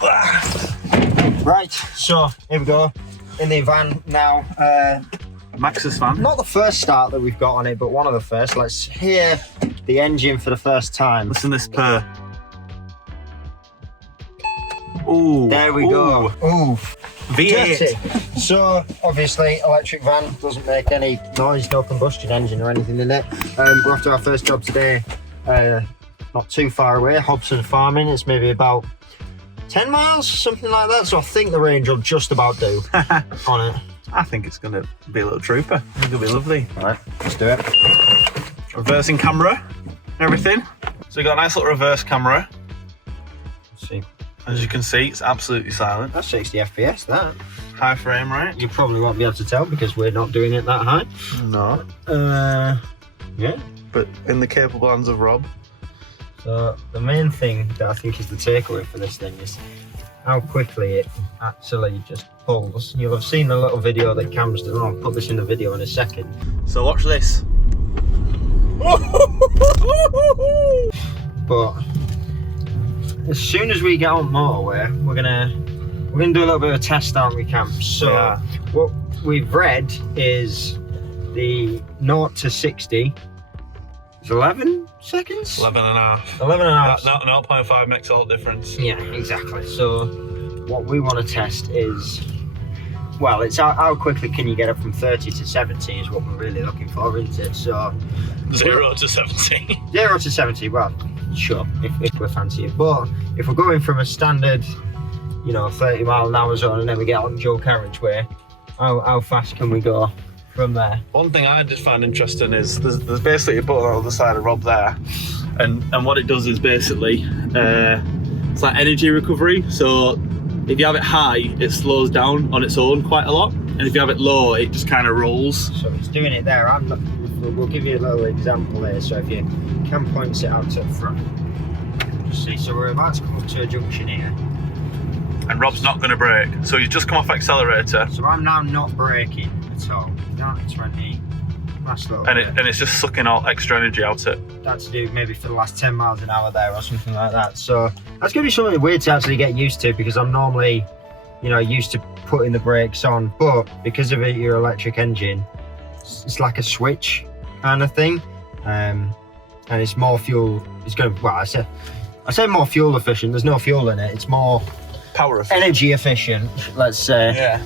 Right, so here we go in the van now. Max's van. Not the first start that we've got on it, but one of the first. Let's hear the engine for the first time. Listen to this purr. Ooh. There we go. Ooh. V8. Dirty. So obviously electric van doesn't make any noise, no combustion engine or anything in it. We're off to our first job today, not too far away, Hobson Farming. It's maybe about 10 miles, something like that. So I think the range will just about do on it. I think it's going to be a little trooper. I think it'll be lovely. All right, let's do it. Reversing camera and everything. So we've got a nice little reverse camera. Let's see. As you can see, it's absolutely silent. That's 60 FPS, that. High frame rate. You probably won't be able to tell because we're not doing it that high. No. Yeah. But in the capable hands of Rob. So the main thing that I think is the takeaway for this thing is how quickly it actually just pulls. You'll have seen a little video that Cam's done. I'll put this in the video in a second. So watch this. But as soon as we get on motorway, we're gonna do a little bit of a test, aren't we, Cam? So yeah. What we've read is the 0 to 60 is 11 seconds. 11 and a half. 11 and a half. 0.5 makes all the difference. Yeah, exactly. So what we want to test is, well, it's how quickly can you get up from 30 to 70 is what we're really looking for, isn't it? So 0 to 70. 0 to 70, well, sure, if we're fancy it. But if we're going from a standard, 30 mile an hour zone and then we get on dual carriageway, how fast can we go from there? One thing I did find interesting is there's basically a button on the other side of Rob there, and what it does is basically it's like energy recovery. So if you have it high, it slows down on its own quite a lot, and if you have it low, it just kind of rolls. So it's doing it there. We'll give you a little example here. So if you can point it out to the front, just see. So we're about to come up to a junction here, and Rob's not going to brake, so he's just come off accelerator. So I'm now not braking at all. Down to 20. Last little bit. And it's just sucking all extra energy out it. That's to do maybe for the last 10 miles an hour there or something like that. So that's going to be something weird to actually get used to, because I'm normally, used to putting the brakes on, but because of your electric engine, it's like a switch kind of thing, and it's more fuel. It's going to, well, I say more fuel efficient. There's no fuel in it. It's more power efficient. Energy efficient, let's say. Yeah,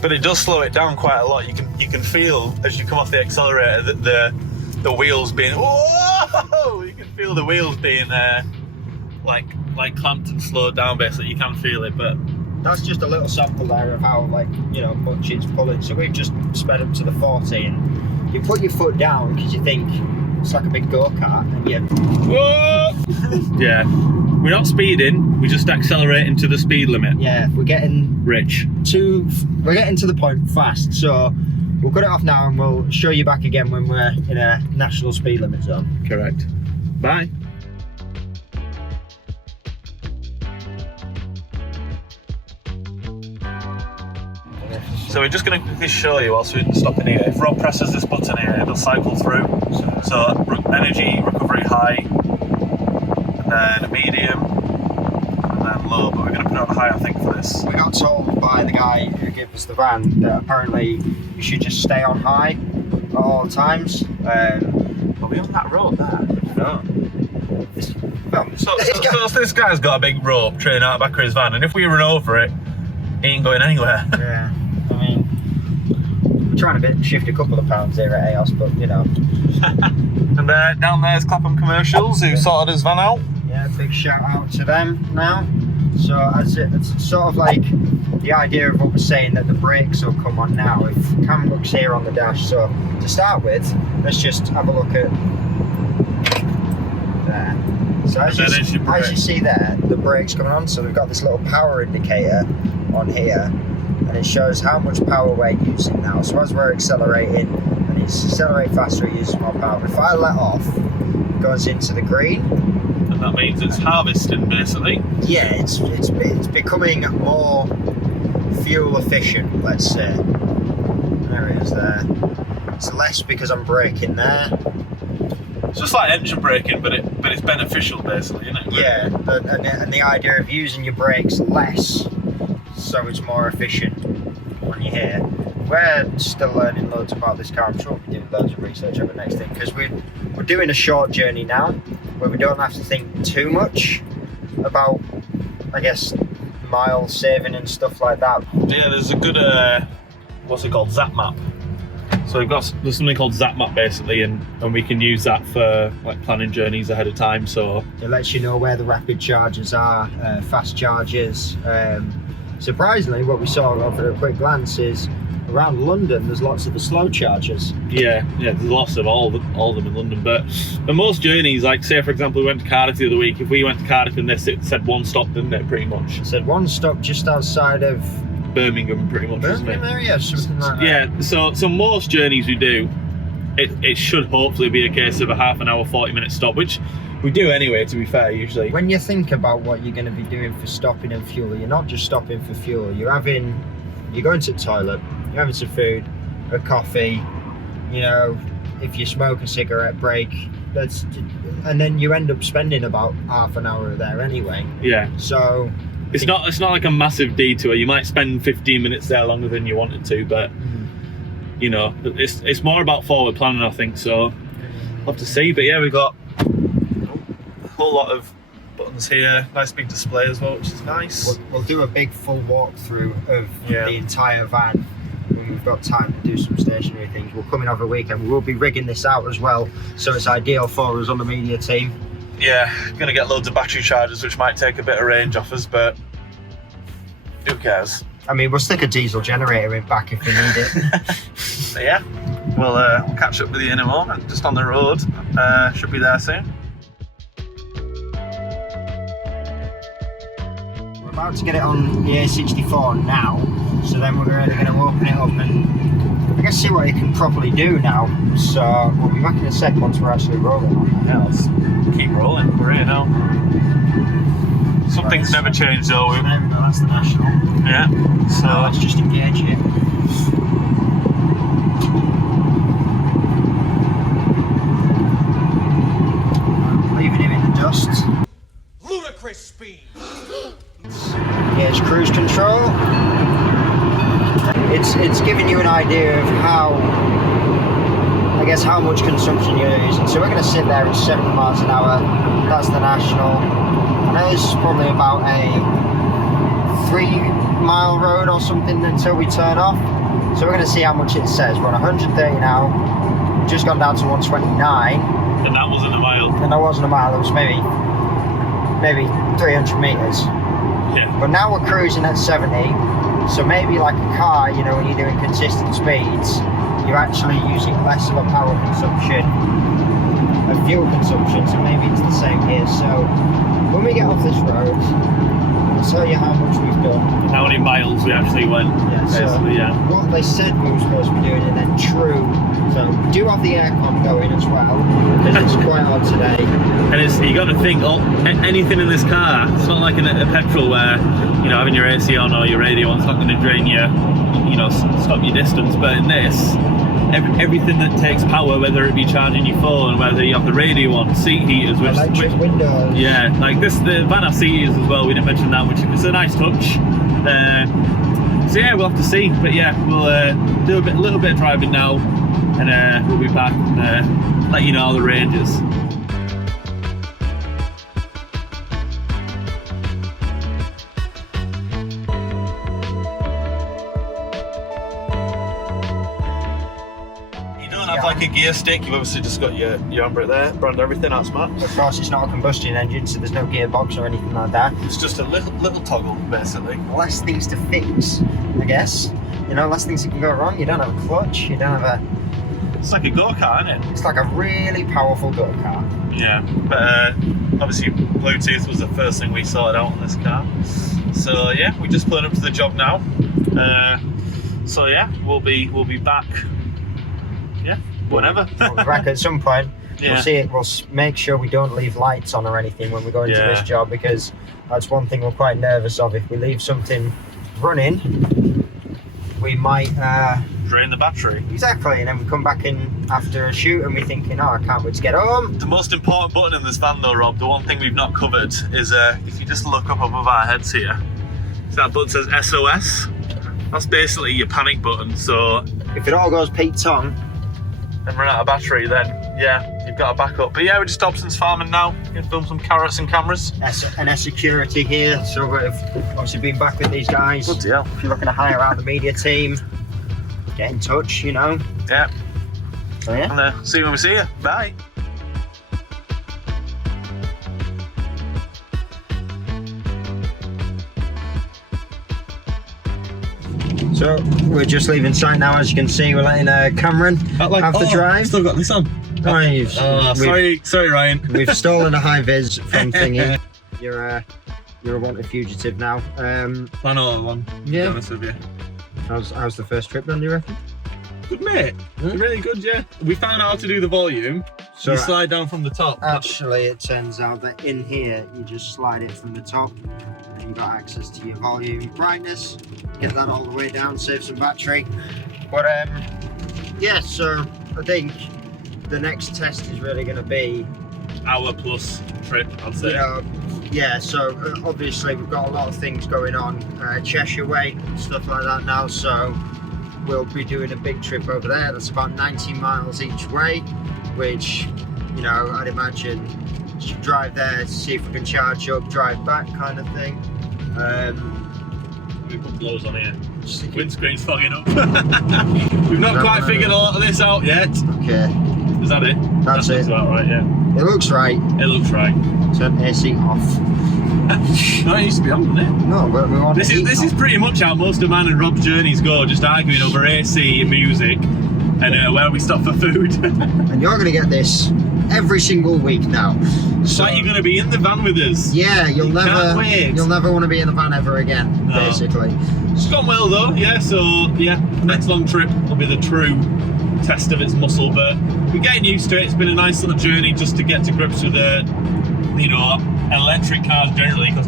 but it does slow it down quite a lot. You can feel as you come off the accelerator that the wheels being, whoa! You can feel the wheels being like clamped and slowed down. Basically, you can feel it. But that's just a little sample there of how much it's pulling. So we've just sped up to the 40, and you put your foot down because you think it's like a big go-kart, and yeah, we're not speeding, we're just accelerating to the speed limit. Yeah, we're getting to the point fast. So we'll cut it off now and we'll show you back again when we're in a national speed limit zone. Correct. Bye. So we're just going to quickly show you whilst we're stopping here. If Rob presses this button here, it'll cycle through. So energy recovery high, and then medium, and then low. But we're going to put it on high, I think, for this. We got told by the guy who gave us the van that apparently you should just stay on high at all times. Are we on that road there? No. So this guy's got a big rope trailing out the back of his van, and if we run over it, he ain't going anywhere. Yeah. We're trying to shift a couple of pounds here at EOS, but And down there's Clapham Commercials, who sorted his van out. Yeah, big shout out to them now. So it's sort of like the idea of what we're saying, that the brakes will come on now if Cam looks here on the dash. So to start with, let's just have a look at there. So as you see there, the brakes coming on. So we've got this little power indicator on here, and it shows how much power we're using now. So as we're accelerating, and it's accelerate faster, it uses more power. But if I let off, it goes into the green. And that means it's harvesting, basically. Yeah, it's becoming more fuel efficient, let's say. There it is there. It's less because I'm braking there. It's just like engine braking, but it's beneficial, basically, isn't it? Yeah, and the idea of using your brakes less, so it's more efficient when you're here. We're still learning loads about this car. I'm sure we'll be doing loads of research over the next thing, because we're doing a short journey now where we don't have to think too much about, I guess, mile saving and stuff like that. Yeah, there's a good what's it called, Zap Map. So there's something called Zap Map basically, and we can use that for like planning journeys ahead of time. So it lets you know where the rapid chargers are, fast chargers. Surprisingly, what we saw over a quick glance is around London there's lots of the slow chargers. Yeah, there's lots of all of them in London. But most journeys, like say for example we went to Cardiff the other week, if we went to Cardiff and this, it said one stop, didn't it, pretty much? It said one stop just outside of Birmingham, pretty much. Birmingham area, something like that. Yeah, so most journeys we do, it should hopefully be a case of a half an hour, 40-minute stop, which we do anyway, to be fair, usually. When you think about what you're going to be doing for stopping and fuel, you're not just stopping for fuel, you're going to the toilet, you're having some food, a coffee, you know, if you smoke a cigarette break, and then you end up spending about half an hour there anyway. Yeah. So it's not like a massive detour. You might spend 15 minutes there longer than you wanted to, but you know, it's more about forward planning, I think. So we'll have to see. But yeah, we've got a whole lot of buttons here. Nice big display as well, which is nice. We'll do a big full walkthrough of the entire van when we've got time to do some stationary things. We're coming over the weekend. We'll be rigging this out as well, so it's ideal for us on the media team. Yeah, gonna get loads of battery chargers, which might take a bit of range off us, but who cares? I mean, we'll stick a diesel generator in back if we need it. So yeah, we'll catch up with you in a moment. Just on the road, should be there soon. We're about to get it on the A64 now, so then we're really going to open it up and I guess see what it can properly do now. So we'll be back in a sec once we're actually rolling on it. Yeah, let's keep rolling. We're here now. Something's never changed though. That's the national. Yeah. So let's just engage it. Leaving him in the dust. Ludicrous speed. Here's cruise control. It's giving you an idea of how, I guess, how much consumption you're using. So we're going to sit there at 70 miles an hour. That's the national. I know this is probably about a 3-mile road or something until we turn off. So we're going to see how much it says. We're on 130 now. We've just gone down to 129. And that wasn't a mile. And that wasn't a mile. It was maybe 300 meters. Yeah. But now we're cruising at 70. So maybe like a car, you know, when you're doing consistent speeds, you're actually using less of a power consumption, a fuel consumption, so maybe it's the same here. So when we get off this road, I'll tell you how much we've done. And how many miles we actually went. Yeah, so what they said we were supposed to be doing, and then true. So we do have the aircon going as well, because it's quite hot today. And you got to think, anything in this car, it's not like a petrol where, you know, having your AC on or your radio on, it's not going to drain you know, stop your distance. But in this, everything that takes power, whether it be charging your phone, whether you have the radio on, seat heaters, electric windows. Yeah, like the van has seat heaters as well. We didn't mention that, which is a nice touch. So yeah, we'll have to see. But yeah, we'll do a little bit of driving now, and we'll be back and let you know the ranges. Like a gear stick, you've obviously just got your handbrake there, brand everything, that's smart. Of course, it's not a combustion engine, so there's no gearbox or anything like that. It's just a little toggle, basically. Less things to fix, I guess. You know, less things that can go wrong. You don't have a clutch, you don't have a... It's like a go-kart, isn't it? It's like a really powerful go-kart. Yeah, but obviously Bluetooth was the first thing we sorted out on this car. So yeah, we just pulling up to the job now. So yeah, we'll be back. Yeah, whenever. We'll be back at some point. Yeah. We'll see it. We'll make sure we don't leave lights on or anything when we go into this job, because that's one thing we're quite nervous of. If we leave something running, we might Drain the battery. exactly, and then we come back in after a shoot and we're thinking, oh, I can't wait to get home. The most important button in this van though, Rob, the one thing we've not covered is if you just look up above our heads here, so that button says SOS. That's basically your panic button. So If it all goes Pete Tong, and run out of battery, then yeah, you've got a backup. But yeah, we're just Dobson's farming now. Gonna film some carrots and cameras. and security here, so we've obviously been back with these guys. Bloody hell. If you're looking to hire out the media team, get in touch, you know. Yeah. So yeah. And see you when we see you. Bye. So we're just leaving site now. As you can see, we're letting Cameron have the drive. Still got this on. Sorry, Ryan. We've stolen a high vis from Thingy. You're a wanted fugitive now. I know one. To be honest with you. How's the first trip done, do you reckon? Good, mate. Really good, yeah. We found out how to do the volume. So you slide down from the top. Actually, it turns out that in here, you just slide it from the top and you've got access to your volume, brightness, get that all the way down, save some battery. But yeah, so I think the next test is really going to be Hour plus trip, I'd say. you know, yeah, so obviously we've got a lot of things going on, Cheshire way, stuff like that now, so we'll be doing a big trip over there. That's about 90 miles each way, which, you know, I'd imagine should drive there, see if we can charge up, drive back kind of thing. We put blows on here. Just thinking- Windscreen's fogging up. We've not No, quite no, figured no. a lot of this out yet. Okay, Is that it? That's That looks it. about right, yeah. it looks right. It looks right. Turn AC off. No, it used to be on, didn't it? No, but we want This heat is on. pretty much how most of mine and Rob's journeys go, just arguing over AC and music and where we stop for food. And you're going to get this every single week now. It's So, like you're going to be in the van with us. yeah, Can't wait. you'll never want to be in the van ever again, No. basically. It's gone well though, yeah, so yeah, next long trip will be the true test of its muscle, but we're getting used to it. It's been a nice little journey just to get to grips with electric cars generally, because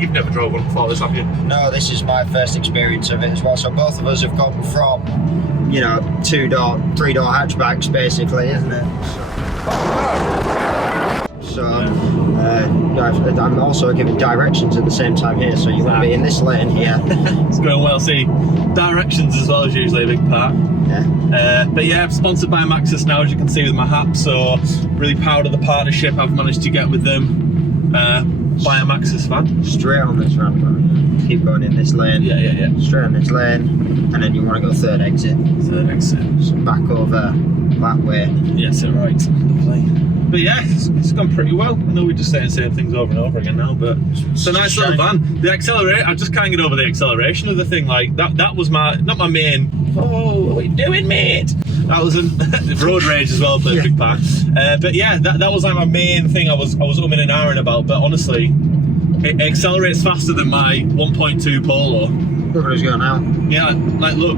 you've never drove one before this, have you? No, this is my first experience of it as well. So both of us have gone from, you know, 2-door, 3-door hatchbacks basically, isn't it? So I'm also giving directions at the same time here, so you want to be in this lane here. It's going well. See, directions as well is usually a big part. Yeah. But yeah, I'm sponsored by Maxis now, as you can see with my hat, so really proud of the partnership I've managed to get with them. Buy a Maxis van. Straight on this roundabout. Keep going in this lane. Yeah. Straight on this lane, and then you want to go third exit. Third exit. So back over that way. Yes, right. Lovely. But yeah, it's gone pretty well. I know we're just saying the same things over and over again now, but it's a nice little van. The accelerator, I just can't get over the acceleration of the thing. Like that was not my main. Oh, what are you doing, mate? That was road rage as well, played a big part. But yeah, that was like my main thing. I was umming and ahhing about. But honestly, it accelerates faster than my 1.2 Polo. Look at us go now. Yeah, like look,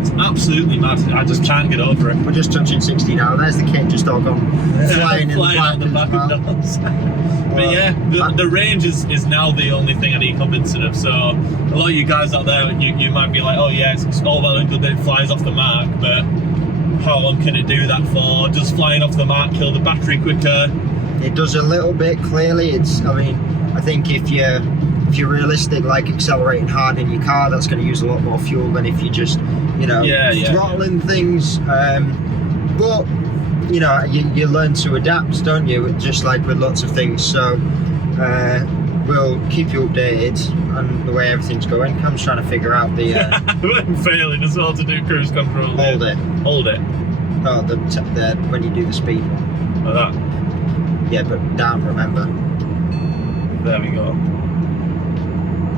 it's absolutely mad. I just can't get over it. We're just touching 60 now. There's the kit just all gone flying in Flying the out back the back as of well. doors. But yeah, the range is now the only thing I need convincing of. So a lot of you guys out there, you might be like, oh yeah, it's all well and good that it flies off the mark, but how long can it do that for? Does flying off the mark kill the battery quicker? It does a little bit, clearly. I think if you're realistic, like accelerating hard in your car, that's going to use a lot more fuel than if you just, you know, throttling things. But you know, you learn to adapt, don't you? Just like with lots of things. So we'll keep you updated on the way everything's going. Cam's trying to figure out the. I'm failing as well to do cruise control. Hold it. Hold it. Oh, the when you do the speed. Like that. Yeah, but down. Remember. There we go.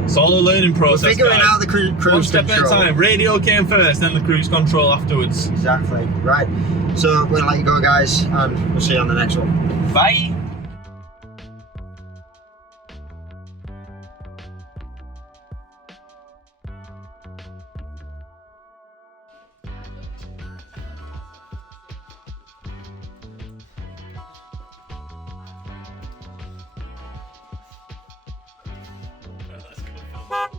It's all a learning process. We're figuring guys. out the cruise One step control. at a time. Radio came first, then the cruise control afterwards. Exactly. Right. So we're gonna let you go, guys, and we'll see you on the next one. Bye. Let's go.